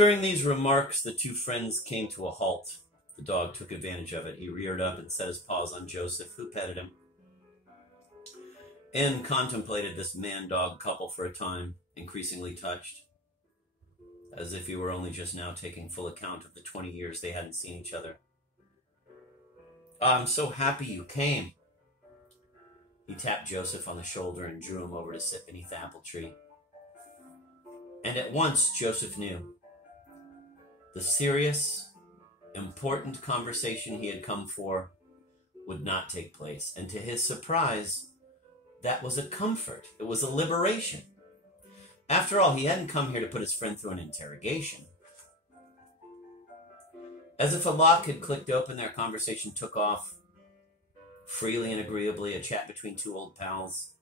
During these remarks, the two friends came to a halt. The dog took advantage of it. He reared up and set his paws on Joseph, who petted him. Anne contemplated this man-dog couple for a time, increasingly touched, as if he were only just now taking full account of the 20 years they hadn't seen each other. "I'm so happy you came." He tapped Joseph on the shoulder and drew him over to sit beneath the apple tree. And at once Joseph knew. The serious, important conversation he had come for would not take place. And to his surprise, that was a comfort. It was a liberation. After all, he hadn't come here to put his friend through an interrogation. As if a lock had clicked open, their conversation took off. Freely and agreeably, a chat between two old pals,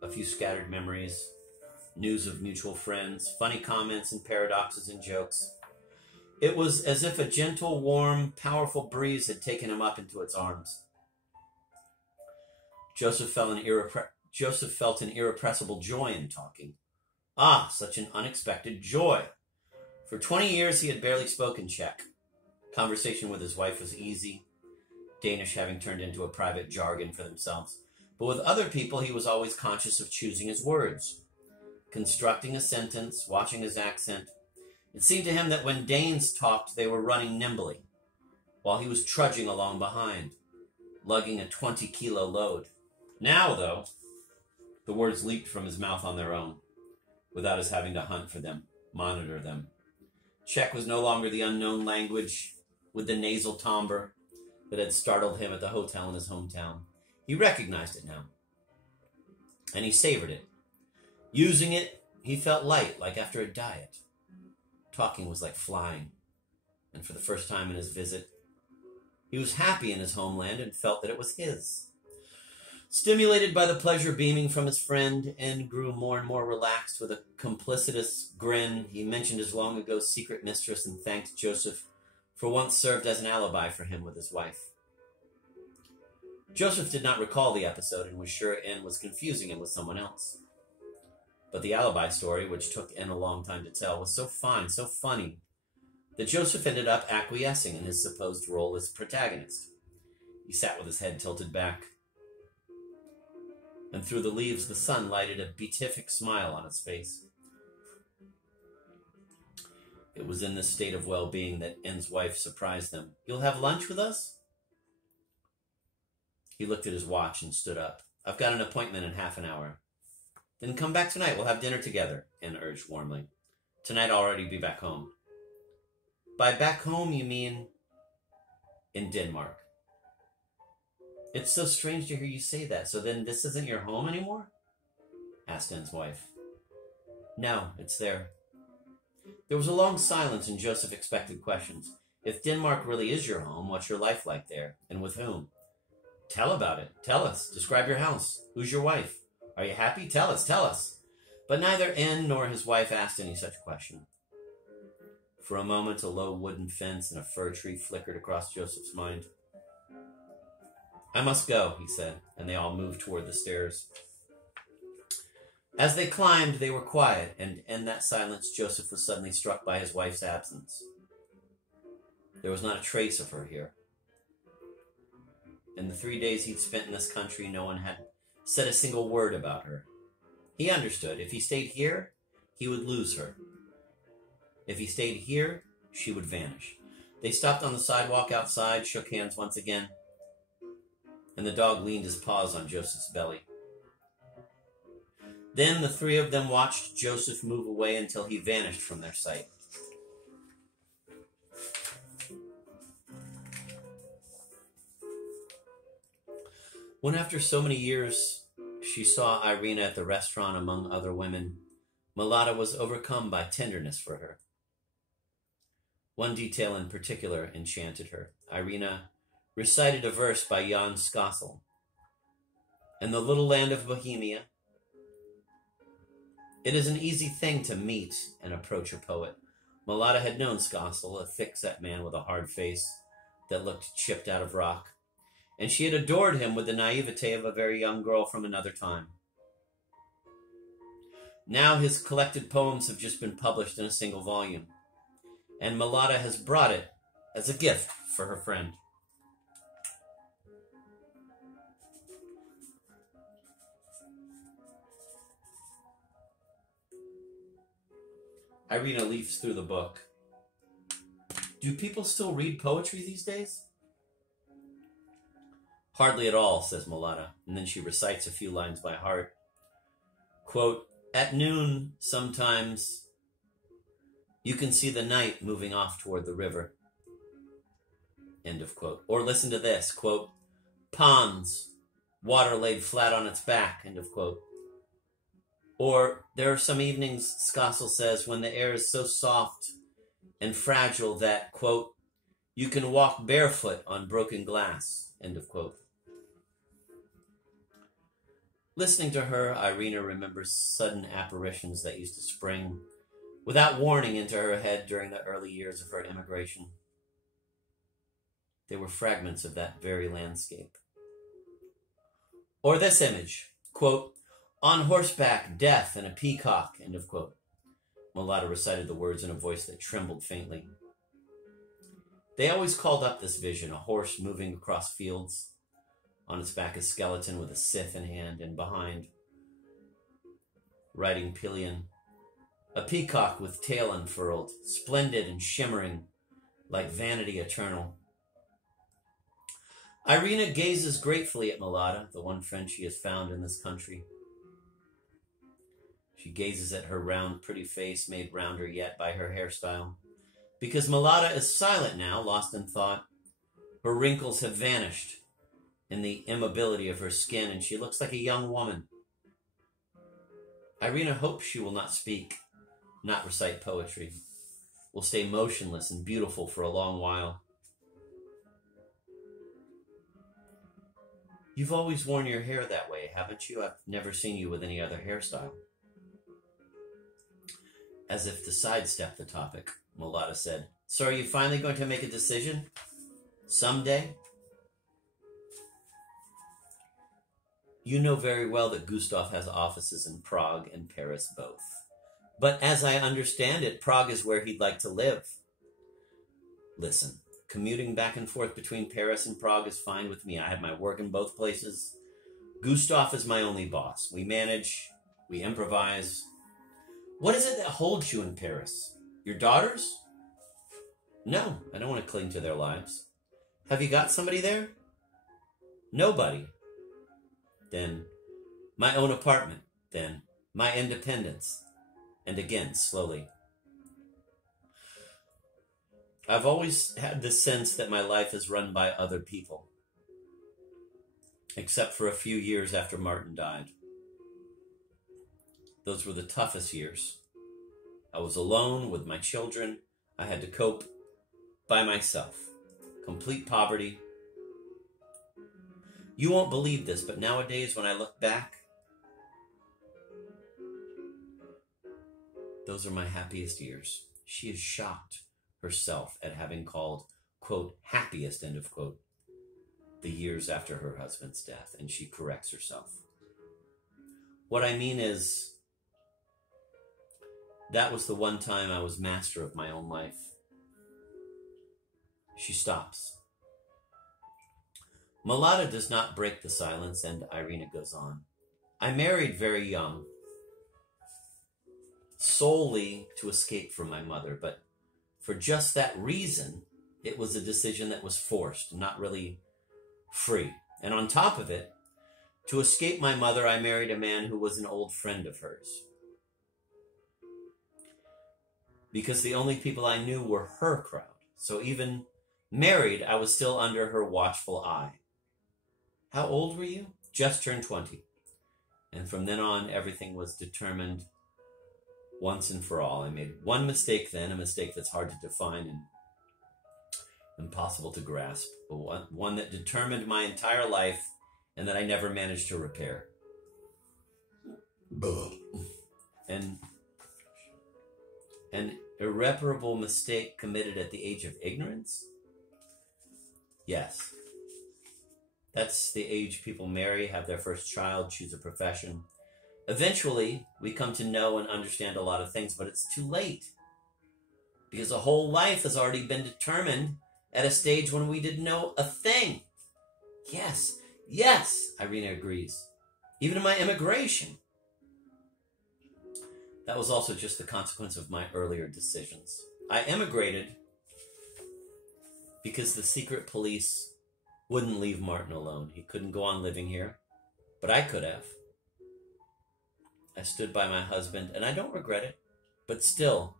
a few scattered memories, news of mutual friends, funny comments and paradoxes and jokes. It was as if a gentle, warm, powerful breeze had taken him up into its arms. Joseph felt an irrepressible joy in talking. Ah, such an unexpected joy. For 20 years he had barely spoken Czech. Conversation with his wife was easy, Danish having turned into a private jargon for themselves. But with other people he was always conscious of choosing his words, constructing a sentence, watching his accent. It seemed to him that when Danes talked, they were running nimbly, while he was trudging along behind, lugging a 20-kilo load. Now, though, the words leaped from his mouth on their own, without his having to hunt for them, monitor them. Czech was no longer the unknown language with the nasal timbre that had startled him at the hotel in his hometown. He recognized it now, and he savored it. Using it, he felt light, like after a diet. Talking was like flying, and for the first time in his visit, he was happy in his homeland and felt that it was his. Stimulated by the pleasure beaming from his friend, N grew more and more relaxed. With a complicitous grin, he mentioned his long-ago secret mistress and thanked Joseph for once served as an alibi for him with his wife. Joseph did not recall the episode and was sure N was confusing him with someone else. But the alibi story, which took N a long time to tell, was so fine, so funny, that Joseph ended up acquiescing in his supposed role as protagonist. He sat with his head tilted back, and through the leaves the sun lighted a beatific smile on his face. It was in this state of well-being that N's wife surprised them. "You'll have lunch with us?" He looked at his watch and stood up. "I've got an appointment in half an hour." "Then come back tonight. We'll have dinner together," N urged warmly. "Tonight I'll already be back home." "By back home, you mean in Denmark?" "It's so strange to hear you say that. So then this isn't your home anymore?" asked N's wife. "No, it's there." There was a long silence, and Joseph expected questions. "If Denmark really is your home, what's your life like there? And with whom?" "Tell about it. Tell us. Describe your house. Who's your wife? Are you happy? Tell us, tell us." But neither N nor his wife asked any such question. For a moment, a low wooden fence and a fir tree flickered across Joseph's mind. "I must go," he said, and they all moved toward the stairs. As they climbed, they were quiet, and in that silence, Joseph was suddenly struck by his wife's absence. There was not a trace of her here. In the 3 days he'd spent in this country, no one had said a single word about her. He understood. If he stayed here, he would lose her. If he stayed here, she would vanish. They stopped on the sidewalk outside, shook hands once again, and the dog leaned his paws on Joseph's belly. Then the three of them watched Joseph move away until he vanished from their sight. When after so many years she saw Irina at the restaurant among other women, Malata was overcome by tenderness for her. One detail in particular enchanted her. Irina recited a verse by Jan Skossel. "In the little land of Bohemia, it is an easy thing to meet and approach a poet." Malata had known Skossel, a thick-set man with a hard face that looked chipped out of rock, and she had adored him with the naivete of a very young girl from another time. Now his collected poems have just been published in a single volume. and Mulata has brought it as a gift for her friend. Irina leafs through the book. Do people still read poetry these days? Hardly at all, says Mulata, and then she recites a few lines by heart. Quote, at noon, sometimes, you can see the night moving off toward the river. End of quote. Or listen to this, quote, ponds, water laid flat on its back, end of quote. Or there are some evenings, Skossel says, when the air is so soft and fragile that, quote, you can walk barefoot on broken glass, end of quote. Listening to her, Irina remembers sudden apparitions that used to spring without warning into her head during the early years of her immigration. They were fragments of that very landscape. Or this image, quote, on horseback, death, and a peacock, end of quote. Mulata recited the words in a voice that trembled faintly. They always called up this vision, a horse moving across fields, on its back a skeleton with a scythe in hand, and behind, riding pillion, a peacock with tail unfurled, splendid and shimmering, like vanity eternal. Irina gazes gratefully at Mulata, the one friend she has found in this country. She gazes at her round, pretty face, made rounder yet by her hairstyle. Because Mulata is silent now, lost in thought. Her wrinkles have vanished in the immobility of her skin, and she looks like a young woman. Irina hopes she will not speak, not recite poetry, will stay motionless and beautiful for a long while. You've always worn your hair that way, haven't you? I've never seen you with any other hairstyle. As if to sidestep the topic, Mulata said, so are you finally going to make a decision? Someday? You know very well that Gustav has offices in Prague and Paris both. But as I understand it, Prague is where he'd like to live. Listen, commuting back and forth between Paris and Prague is fine with me. I have my work in both places. Gustav is my only boss. We manage, we improvise. What is it that holds you in Paris? Your daughters? No, I don't want to cling to their lives. Have you got somebody there? Nobody. Then, my own apartment. Then, my independence. And again, slowly. I've always had this sense that my life is run by other people. Except for a few years after Martin died. Those were the toughest years. I was alone with my children. I had to cope by myself. Complete poverty. You won't believe this, but nowadays when I look back, those are my happiest years. She is shocked herself at having called, quote, happiest, end of quote, the years after her husband's death, and she corrects herself. What I mean is, that was the one time I was master of my own life. She stops. Mulata does not break the silence, and Irina goes on. I married very young, solely to escape from my mother, but for just that reason, it was a decision that was forced, not really free. And on top of it, to escape my mother, I married a man who was an old friend of hers. Because the only people I knew were her crowd. So even married, I was still under her watchful eye. How old were you? Just turned 20. And from then on, everything was determined once and for all. I made one mistake then, a mistake that's hard to define and impossible to grasp, but one that determined my entire life and that I never managed to repair. And an irreparable mistake committed at the age of ignorance? Yes. That's the age people marry, have their first child, choose a profession. Eventually, we come to know and understand a lot of things, but it's too late. because a whole life has already been determined at a stage when we didn't know a thing. Yes, Irina agrees. Even in my immigration. That was also just the consequence of my earlier decisions. I emigrated because the secret police wouldn't leave Martin alone. He couldn't go on living here, but I could have. I stood by my husband, and I don't regret it, but still,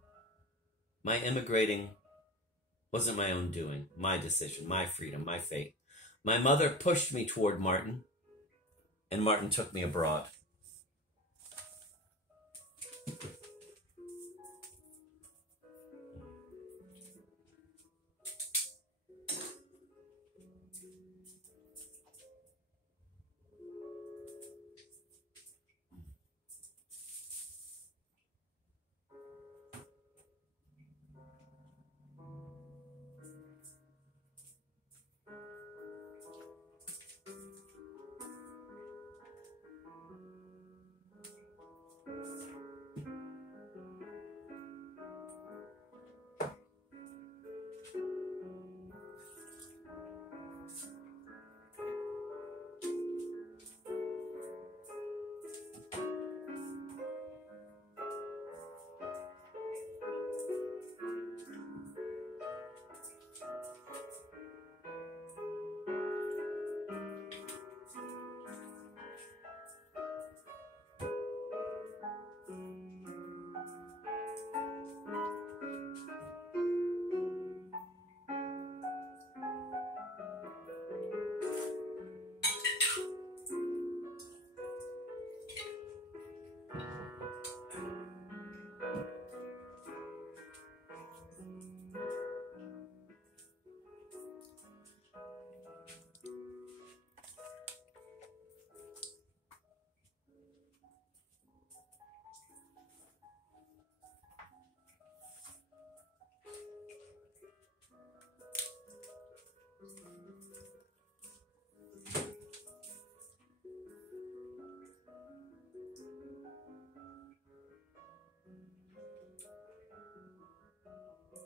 my immigrating wasn't my own doing, my decision, my freedom, my fate. My mother pushed me toward Martin, and Martin took me abroad.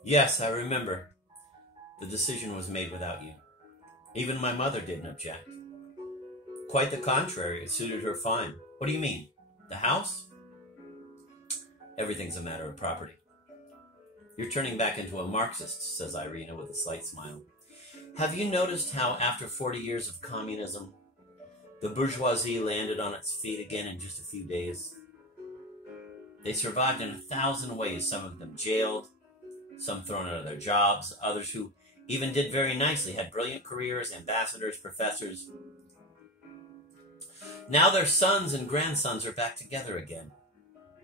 Yes, I remember. The decision was made without you. Even my mother didn't object. Quite the contrary, it suited her fine. What do you mean? The house? Everything's a matter of property. You're turning back into a Marxist, says Irina with a slight smile. Have you noticed how after 40 years of communism, the bourgeoisie landed on its feet again in just a few days? They survived in 1,000 ways, some of them jailed, some thrown out of their jobs, others who even did very nicely, had brilliant careers, ambassadors, professors. Now their sons and grandsons are back together again,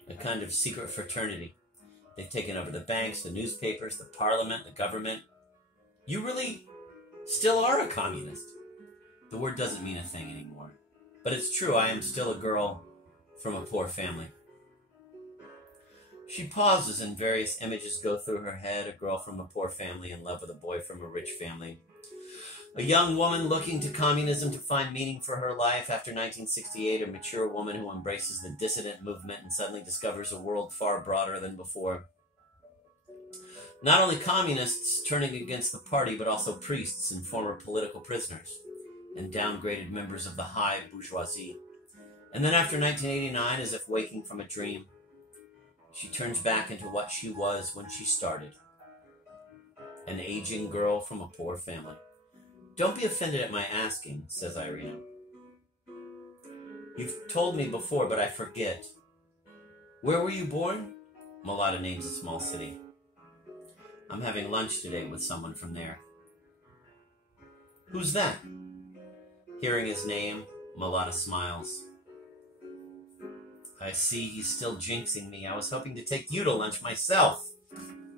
a kind of secret fraternity. They've taken over the banks, the newspapers, the parliament, the government. You really still are a communist. The word doesn't mean a thing anymore. But it's true, I am still a girl from a poor family. She pauses and various images go through her head. A girl from a poor family in love with a boy from a rich family. A young woman looking to communism to find meaning for her life after 1968. A mature woman who embraces the dissident movement and suddenly discovers a world far broader than before. Not only communists turning against the party, but also priests and former political prisoners and downgraded members of the high bourgeoisie. And then after 1989, as if waking from a dream, she turns back into what she was when she started. An aging girl from a poor family. Don't be offended at my asking, says Irina. You've told me before, but I forget. Where were you born? Malata names a small city. I'm having lunch today with someone from there. Who's that? Hearing his name, Malata smiles. I see he's still jinxing me. I was hoping to take you to lunch myself.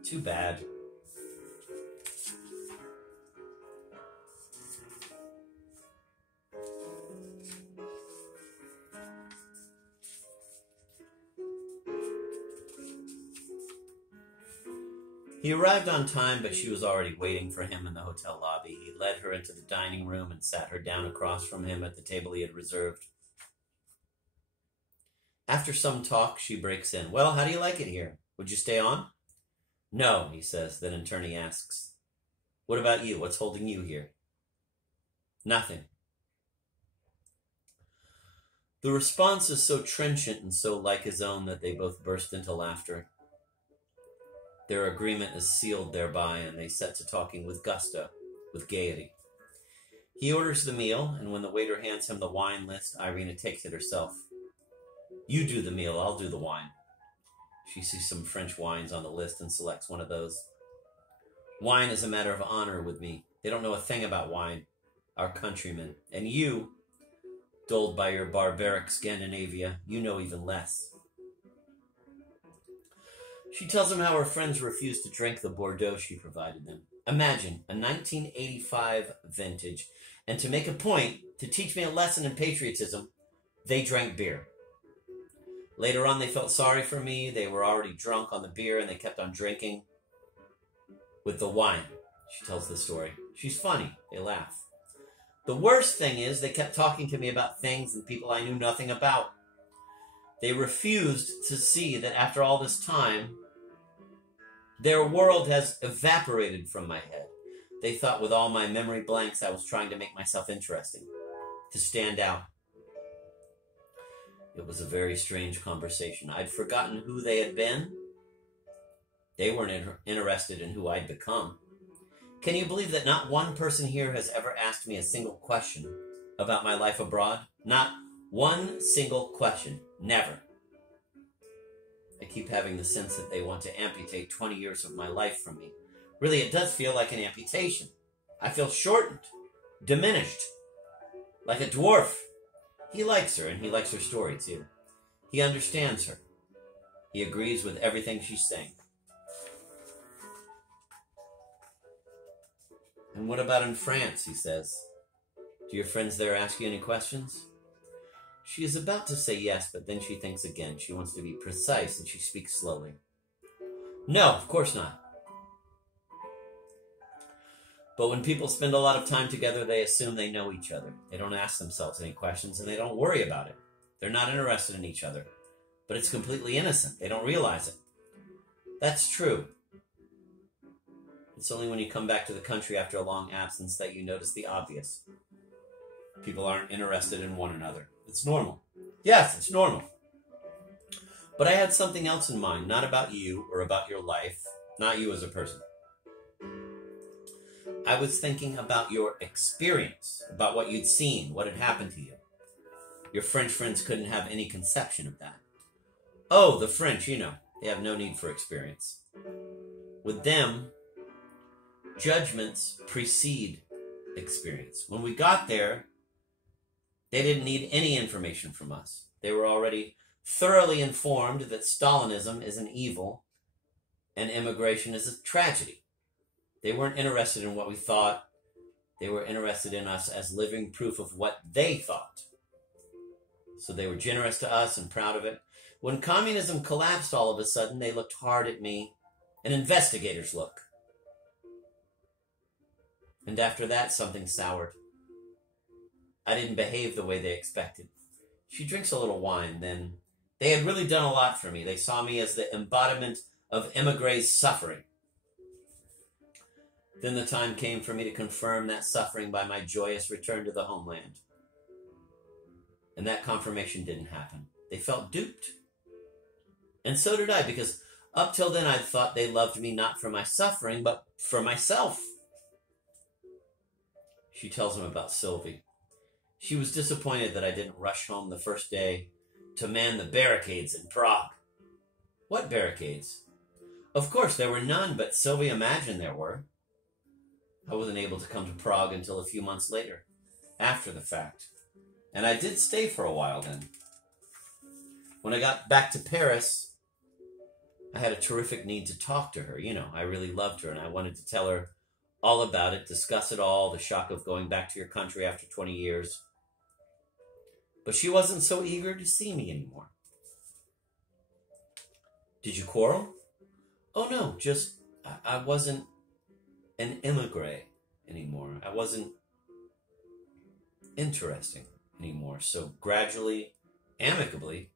Too bad. He arrived on time, but she was already waiting for him in the hotel lobby. He led her into the dining room and sat her down across from him at the table he had reserved. After some talk, she breaks in. Well, how do you like it here? Would you stay on? No, he says. Then in turn he asks, what about you? What's holding you here? Nothing. The response is so trenchant and so like his own that they both burst into laughter. Their agreement is sealed thereby, and they set to talking with gusto, with gaiety. He orders the meal, and when the waiter hands him the wine list, Irina takes it herself. You do the meal, I'll do the wine. She sees some French wines on the list and selects one of those. Wine is a matter of honor with me. They don't know a thing about wine, our countrymen. And you, dulled by your barbaric Scandinavia, you know even less. She tells him how her friends refused to drink the Bordeaux she provided them. Imagine, a 1985 vintage, and to make a point, to teach me a lesson in patriotism, they drank beer. Later on, they felt sorry for me. They were already drunk on the beer, and they kept on drinking with the wine. She tells the story. She's funny. They laugh. The worst thing is they kept talking to me about things and people I knew nothing about. They refused to see that after all this time, their world has evaporated from my head. They thought with all my memory blanks I was trying to make myself interesting, to stand out. It was a very strange conversation. I'd forgotten who they had been. They weren't interested in who I'd become. Can you believe that not one person here has ever asked me a single question about my life abroad? Not one single question. Never. I keep having the sense that they want to amputate 20 years of my life from me. Really, it does feel like an amputation. I feel shortened, diminished, like a dwarf. He likes her, and he likes her story, too. He understands her. He agrees with everything she's saying. And what about in France, he says. Do your friends there ask you any questions? She is about to say yes, but then she thinks again. She wants to be precise, and she speaks slowly. No, of course not. But when people spend a lot of time together, they assume they know each other. They don't ask themselves any questions, and they don't worry about it. They're not interested in each other. But it's completely innocent. They don't realize it. That's true. It's only when you come back to the country after a long absence that you notice the obvious. People aren't interested in one another. It's normal. Yes, it's normal. But I had something else in mind, not about you or about your life, not you as a person. I was thinking about your experience, about what you'd seen, what had happened to you. Your French friends couldn't have any conception of that. Oh, the French, you know, they have no need for experience. With them, judgments precede experience. When we got there, they didn't need any information from us. They were already thoroughly informed that Stalinism is an evil and immigration is a tragedy. They weren't interested in what we thought. They were interested in us as living proof of what they thought. So they were generous to us and proud of it. When communism collapsed all of a sudden, they looked hard at me, and investigators look. And after that, something soured. I didn't behave the way they expected. She drinks a little wine, then. They had really done a lot for me. They saw me as the embodiment of emigre's suffering. Then the time came for me to confirm that suffering by my joyous return to the homeland. And that confirmation didn't happen. They felt duped. And so did I, because up till then I'd thought they loved me not for my suffering, but for myself. She tells him about Sylvie. She was disappointed that I didn't rush home the first day to man the barricades in Prague. What barricades? Of course, there were none, but Sylvie imagined there were. I wasn't able to come to Prague until a few months later, after the fact. And I did stay for a while then. When I got back to Paris, I had a terrific need to talk to her. You know, I really loved her, and I wanted to tell her all about it, discuss it all, the shock of going back to your country after 20 years. But she wasn't so eager to see me anymore. Did you quarrel? Oh, no, just I wasn't an immigrant anymore. I wasn't interesting anymore. So gradually, amicably,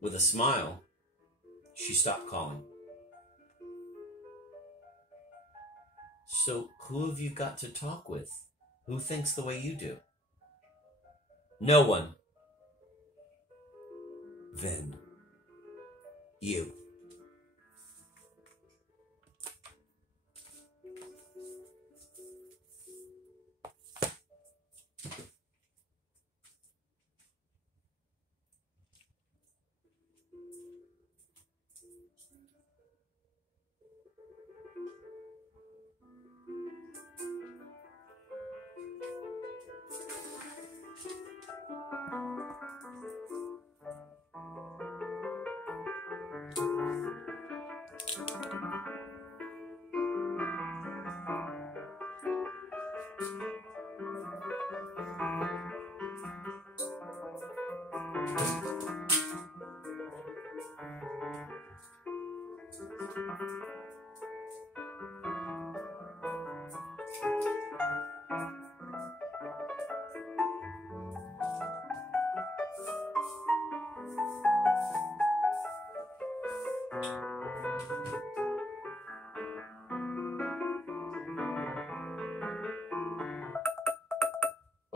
with a smile, she stopped calling. So who have you got to talk with? Who thinks the way you do? No one. Then you.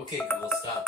Okay, Google, stop.